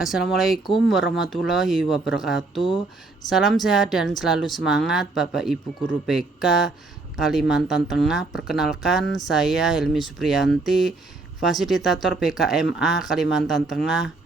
Assalamualaikum warahmatullahi wabarakatuh. Salam sehat dan selalu semangat Bapak Ibu Guru BK Kalimantan Tengah. Perkenalkan, saya Helmi Supriyanti, fasilitator BKMA Kalimantan Tengah,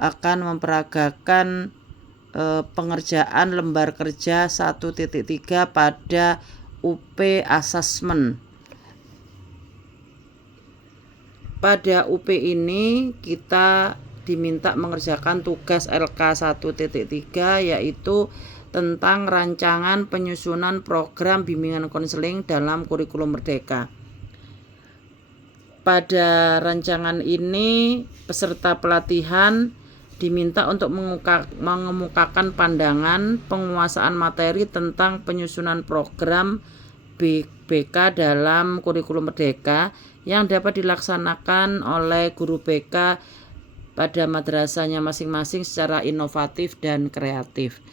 akan memperagakan pengerjaan lembar kerja 1.3 pada UP Assessment. Pada UP ini kita diminta mengerjakan tugas LK 1.3, yaitu tentang rancangan penyusunan program bimbingan konseling dalam kurikulum merdeka. Pada rancangan ini peserta pelatihan diminta untuk mengemukakan pandangan penguasaan materi tentang penyusunan program BK dalam kurikulum merdeka yang dapat dilaksanakan oleh guru BK pada madrasahnya masing-masing secara inovatif dan kreatif.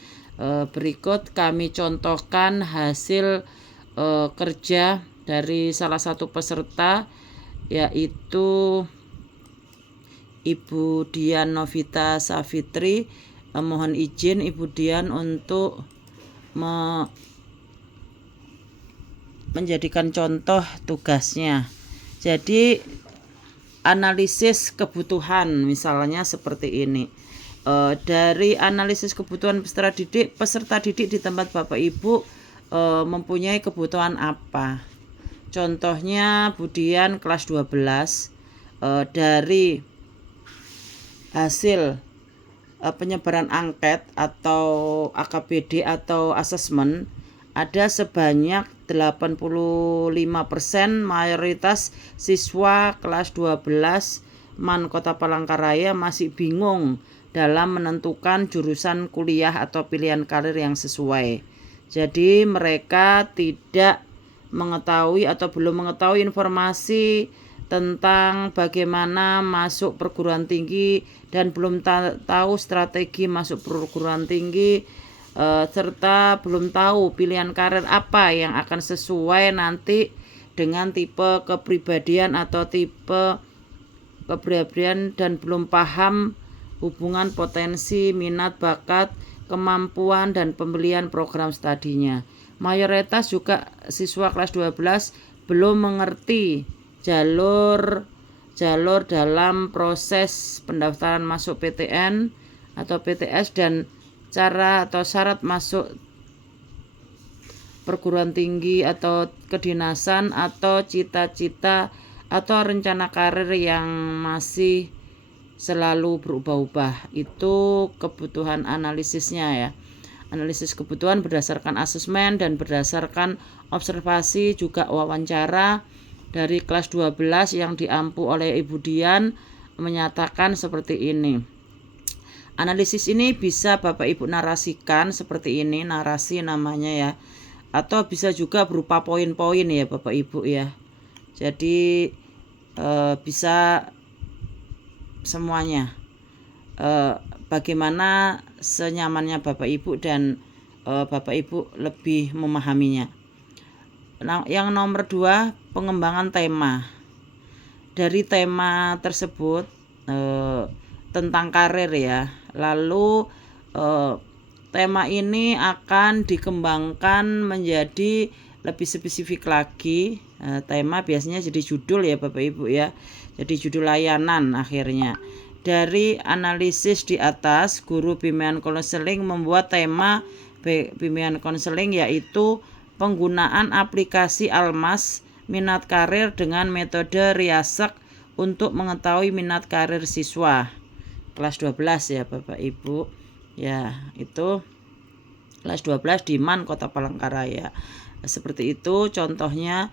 Berikut kami contohkan hasil kerja dari salah satu peserta, yaitu Ibu Dian Novita Safitri. Mohon izin Ibu Dian untuk menjadikan contoh tugasnya. Jadi analisis kebutuhan misalnya seperti ini. Dari analisis kebutuhan peserta didik di tempat Bapak Ibu mempunyai kebutuhan apa. Contohnya Budian kelas 12, dari hasil penyebaran angket atau AKBD atau asesmen, ada sebanyak 85% mayoritas siswa kelas 12 MAN Kota Palangkaraya masih bingung dalam menentukan jurusan kuliah atau pilihan karir yang sesuai. Jadi mereka tidak mengetahui atau belum mengetahui informasi tentang bagaimana masuk perguruan tinggi dan belum tahu strategi masuk perguruan tinggi, serta belum tahu pilihan karir apa yang akan sesuai nanti dengan tipe kepribadian atau tipe kepribadian, dan belum paham hubungan potensi, minat, bakat, kemampuan, dan pembelian program studinya. Mayoritas juga siswa kelas 12 belum mengerti jalur dalam proses pendaftaran masuk PTN atau PTS dan cara atau syarat masuk perguruan tinggi atau kedinasan atau cita-cita atau rencana karir yang masih selalu berubah-ubah. Itu kebutuhan analisisnya ya. Analisis kebutuhan berdasarkan asesmen dan berdasarkan observasi juga wawancara dari kelas 12 yang diampu oleh Ibu Dian menyatakan seperti ini. Analisis ini bisa Bapak Ibu narasikan seperti ini, narasi namanya ya, atau bisa juga berupa poin-poin ya Bapak Ibu ya. Jadi bisa semuanya, bagaimana senyamannya Bapak Ibu dan Bapak Ibu lebih memahaminya. Yang nomor 2, pengembangan tema. Dari tema tersebut tentang karir ya, lalu tema ini akan dikembangkan menjadi lebih spesifik lagi. Tema biasanya jadi judul ya Bapak Ibu ya, jadi judul layanan akhirnya. Dari analisis di atas, guru bimbingan konseling membuat tema bimbingan konseling, yaitu penggunaan aplikasi Almas minat karir dengan metode riasek untuk mengetahui minat karir siswa kelas 12 ya Bapak Ibu ya. Itu kelas 12 di MAN Kota Palangkaraya. Seperti itu contohnya.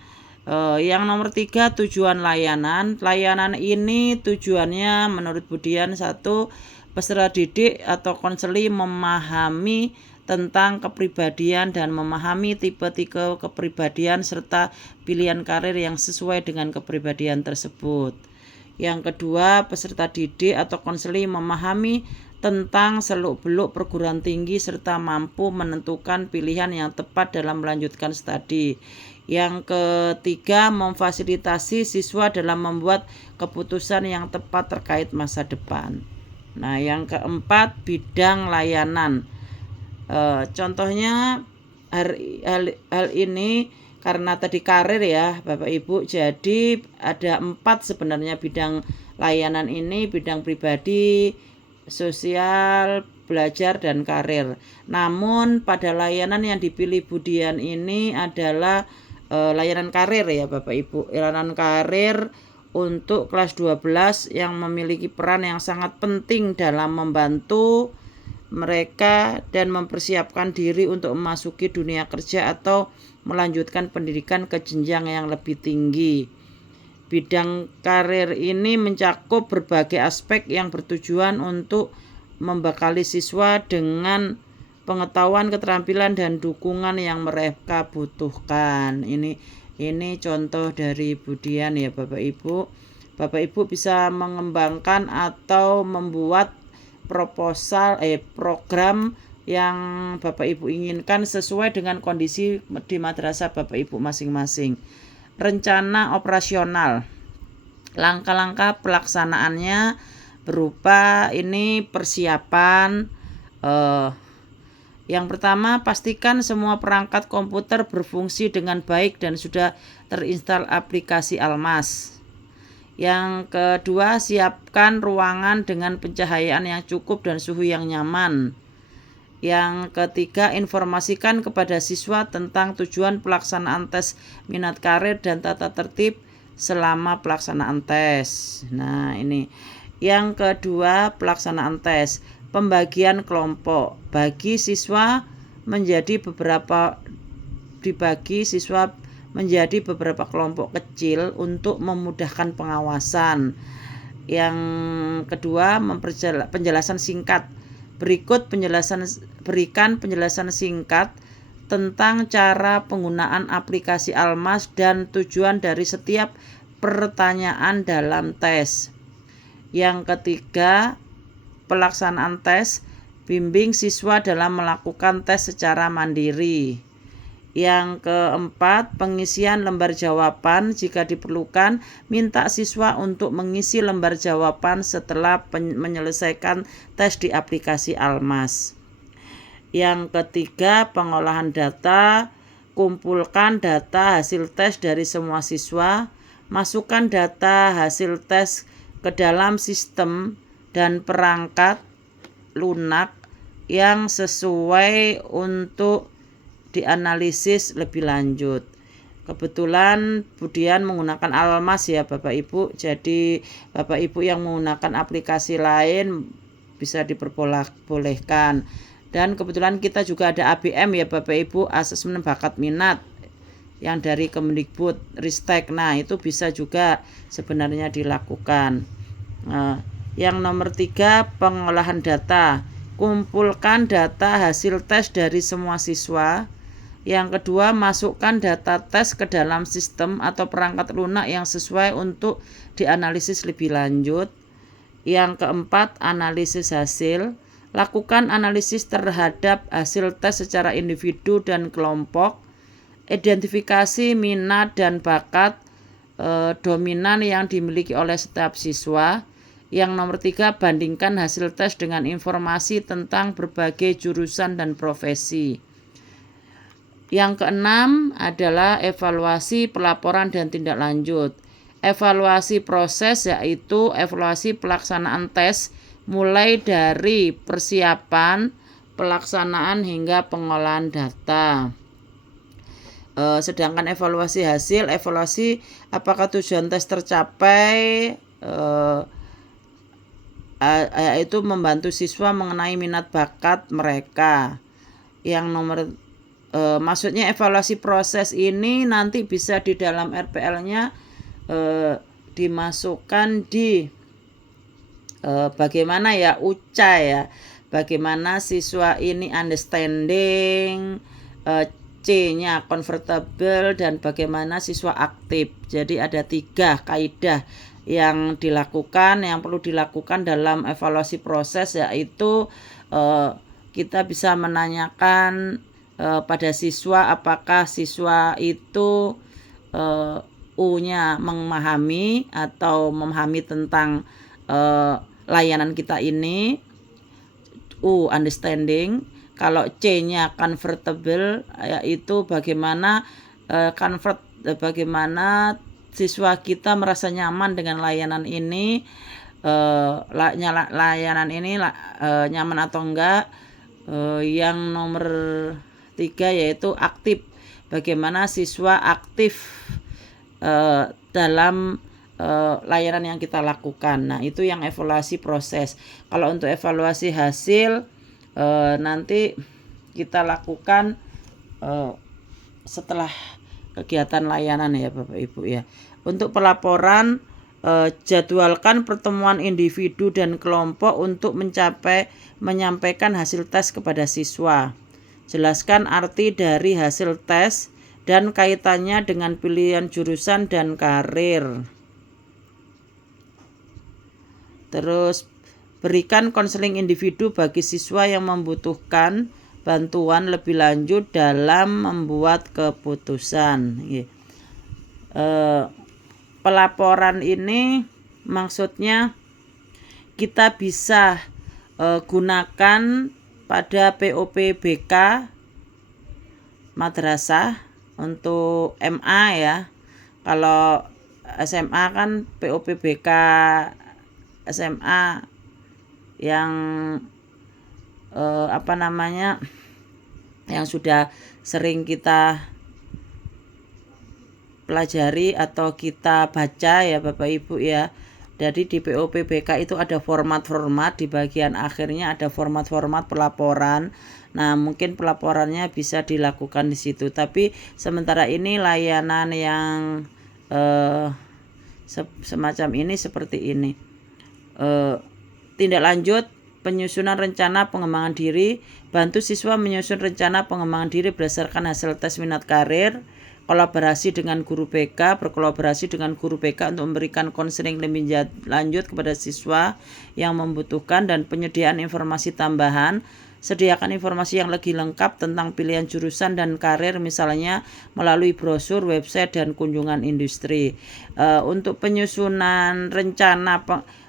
Yang nomor 3, tujuan layanan. Layanan ini tujuannya menurut Budian, 1, peserta didik atau konseli memahami tentang kepribadian dan memahami tipe-tipe kepribadian serta pilihan karir yang sesuai dengan kepribadian tersebut. Yang kedua, peserta didik atau konseli memahami tentang seluk-beluk perguruan tinggi serta mampu menentukan pilihan yang tepat dalam melanjutkan studi. Yang ketiga, memfasilitasi siswa dalam membuat keputusan yang tepat terkait masa depan. Nah, yang keempat bidang layanan. Contohnya hal ini karena tadi karir ya Bapak Ibu, jadi ada 4 sebenarnya bidang layanan ini: bidang pribadi, sosial, belajar, dan karir. Namun pada layanan yang dipilih Bu Dian ini adalah layanan karir ya Bapak Ibu. Layanan karir untuk kelas 12 yang memiliki peran yang sangat penting dalam membantu mereka dan mempersiapkan diri untuk memasuki dunia kerja atau melanjutkan pendidikan ke jenjang yang lebih tinggi. Bidang karir ini mencakup berbagai aspek yang bertujuan untuk membekali siswa dengan pengetahuan, keterampilan, dan dukungan yang mereka butuhkan. Ini contoh dari Bu Dian ya Bapak Ibu. Bapak Ibu bisa mengembangkan atau membuat program yang Bapak Ibu inginkan sesuai dengan kondisi di madrasah Bapak Ibu masing-masing. Rencana operasional. Langkah-langkah pelaksanaannya berupa ini persiapan. Yang pertama, pastikan semua perangkat komputer berfungsi dengan baik dan sudah terinstal aplikasi Almas. Yang kedua, siapkan ruangan dengan pencahayaan yang cukup dan suhu yang nyaman. Yang ketiga, informasikan kepada siswa tentang tujuan pelaksanaan tes minat karir dan tata tertib selama pelaksanaan tes. Nah, ini. Yang kedua, pelaksanaan tes. Pembagian kelompok. Dibagi siswa menjadi beberapa kelompok kecil untuk memudahkan pengawasan. Yang kedua, penjelasan singkat. Berikan penjelasan singkat tentang cara penggunaan aplikasi Almas dan tujuan dari setiap pertanyaan dalam tes. Yang ketiga, pelaksanaan tes. Bimbing siswa dalam melakukan tes secara mandiri. Yang keempat, pengisian lembar jawaban. Jika diperlukan, minta siswa untuk mengisi lembar jawaban setelah menyelesaikan tes di aplikasi Almas. Yang ketiga, pengolahan data. Kumpulkan data hasil tes dari semua siswa. Masukkan data hasil tes ke dalam sistem dan perangkat lunak yang sesuai untuk dianalisis lebih lanjut. Kebetulan Bu Dian menggunakan Almas ya Bapak Ibu. Jadi Bapak Ibu yang menggunakan aplikasi lain bisa diperbolehkan. Dan kebetulan kita juga ada ABM ya Bapak Ibu, asesmen bakat minat yang dari Kemendikbud Ristek. Nah, itu bisa juga sebenarnya dilakukan. Yang nomor 3, pengolahan data. Kumpulkan data hasil tes dari semua siswa. Yang kedua, masukkan data tes ke dalam sistem atau perangkat lunak yang sesuai untuk dianalisis lebih lanjut. Yang keempat, analisis hasil. Lakukan analisis terhadap hasil tes secara individu dan kelompok. Identifikasi minat dan bakat dominan yang dimiliki oleh setiap siswa. Yang nomor 3, bandingkan hasil tes dengan informasi tentang berbagai jurusan dan profesi. Yang keenam adalah evaluasi, pelaporan, dan tindak lanjut. Evaluasi proses yaitu evaluasi pelaksanaan tes mulai dari persiapan, pelaksanaan hingga pengolahan data. Sedangkan evaluasi hasil, evaluasi apakah tujuan tes tercapai, yaitu membantu siswa mengenai minat bakat mereka. Yang nomor maksudnya evaluasi proses ini nanti bisa di dalam RPL-nya dimasukkan di bagaimana ya UCA ya, bagaimana siswa ini understanding, C-nya comfortable, dan bagaimana siswa aktif. Jadi ada 3 kaidah yang perlu dilakukan dalam evaluasi proses, yaitu kita bisa menanyakan pada siswa apakah siswa itu U-nya memahami atau memahami tentang layanan kita ini. U, understanding. Kalau C-nya convertible, yaitu bagaimana bagaimana siswa kita merasa nyaman dengan layanan ini, layanan ini nyaman atau enggak. Yang nomor 3 yaitu aktif. Bagaimana siswa aktif dalam layanan yang kita lakukan. Nah, itu yang evaluasi proses. Kalau untuk evaluasi hasil nanti kita lakukan setelah kegiatan layanan ya Bapak Ibu ya. Untuk pelaporan, jadwalkan pertemuan individu dan kelompok untuk menyampaikan hasil tes kepada siswa. Jelaskan arti dari hasil tes dan kaitannya dengan pilihan jurusan dan karir. Terus berikan konseling individu bagi siswa yang membutuhkan bantuan lebih lanjut dalam membuat keputusan. Pelaporan ini maksudnya kita bisa gunakan pada POPBK madrasah untuk MA ya. Kalau SMA kan POPBK SMA yang yang sudah sering kita pelajari atau kita baca ya Bapak Ibu ya. Jadi di POPBK itu ada format-format, di bagian akhirnya ada format-format pelaporan. Nah, mungkin pelaporannya bisa dilakukan di situ. Tapi sementara ini layanan yang semacam ini seperti ini. Tindak lanjut penyusunan rencana pengembangan diri. Bantu siswa menyusun rencana pengembangan diri berdasarkan hasil tes minat karir. Berkolaborasi dengan guru BK untuk memberikan konseling lebih lanjut kepada siswa yang membutuhkan dan penyediaan informasi tambahan. Sediakan informasi yang lebih lengkap tentang pilihan jurusan dan karir, misalnya melalui brosur, website, dan kunjungan industri. Untuk penyusunan rencana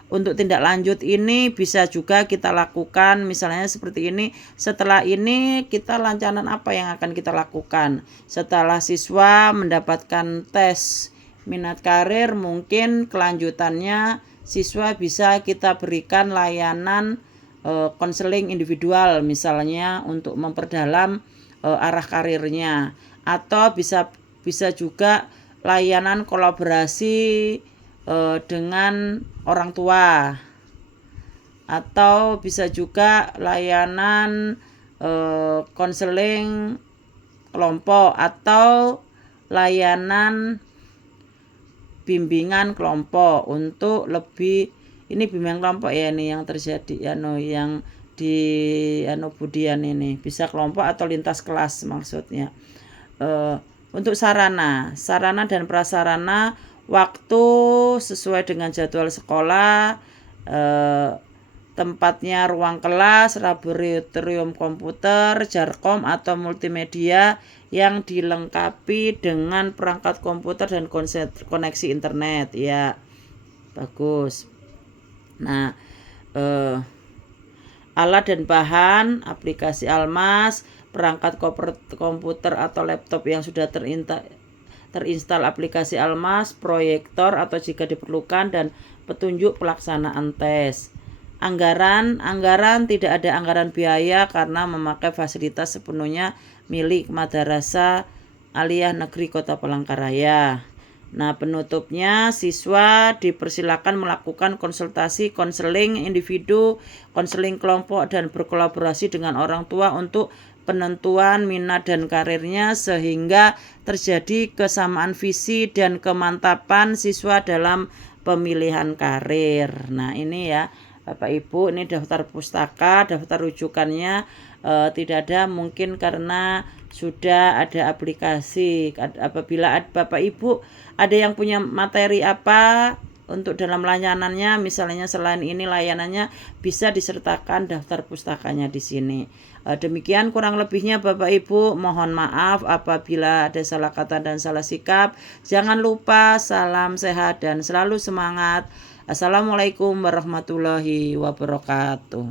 untuk tindak lanjut ini bisa juga kita lakukan misalnya seperti ini. Setelah ini kita lancaran apa yang akan kita lakukan? Setelah siswa mendapatkan tes minat karir, mungkin kelanjutannya siswa bisa kita berikan layanan konseling individual misalnya untuk memperdalam arah karirnya, atau bisa juga layanan kolaborasi dengan orang tua, atau bisa juga layanan konseling kelompok atau layanan bimbingan kelompok untuk lebih ini bimbingan kelompok ya, ini yang terjadi yang di Budian ini bisa kelompok atau lintas kelas maksudnya. Untuk sarana dan prasarana, waktu sesuai dengan jadwal sekolah, tempatnya ruang kelas, laboratorium komputer, jarkom atau multimedia yang dilengkapi dengan perangkat komputer dan koneksi internet ya, bagus. Nah, alat dan bahan, aplikasi Almas, perangkat komputer atau laptop yang sudah terinstall aplikasi Almas, proyektor atau jika diperlukan, dan petunjuk pelaksanaan tes. Anggaran tidak ada anggaran biaya karena memakai fasilitas sepenuhnya milik Madrasah Aliyah Negeri Kota Palangkaraya. Nah, penutupnya siswa dipersilakan melakukan konseling individu, konseling kelompok, dan berkolaborasi dengan orang tua untuk penentuan minat dan karirnya sehingga terjadi kesamaan visi dan kemantapan siswa dalam pemilihan karir. Nah, ini ya Bapak Ibu, ini daftar pustaka, daftar rujukannya tidak ada mungkin karena sudah ada aplikasi. Apabila Bapak Ibu ada yang punya materi apa untuk dalam layanannya, misalnya selain ini layanannya, bisa disertakan daftar pustakanya di sini. Demikian kurang lebihnya Bapak Ibu, mohon maaf apabila ada salah kata dan salah sikap. Jangan lupa salam sehat dan selalu semangat. Assalamualaikum warahmatullahi wabarakatuh.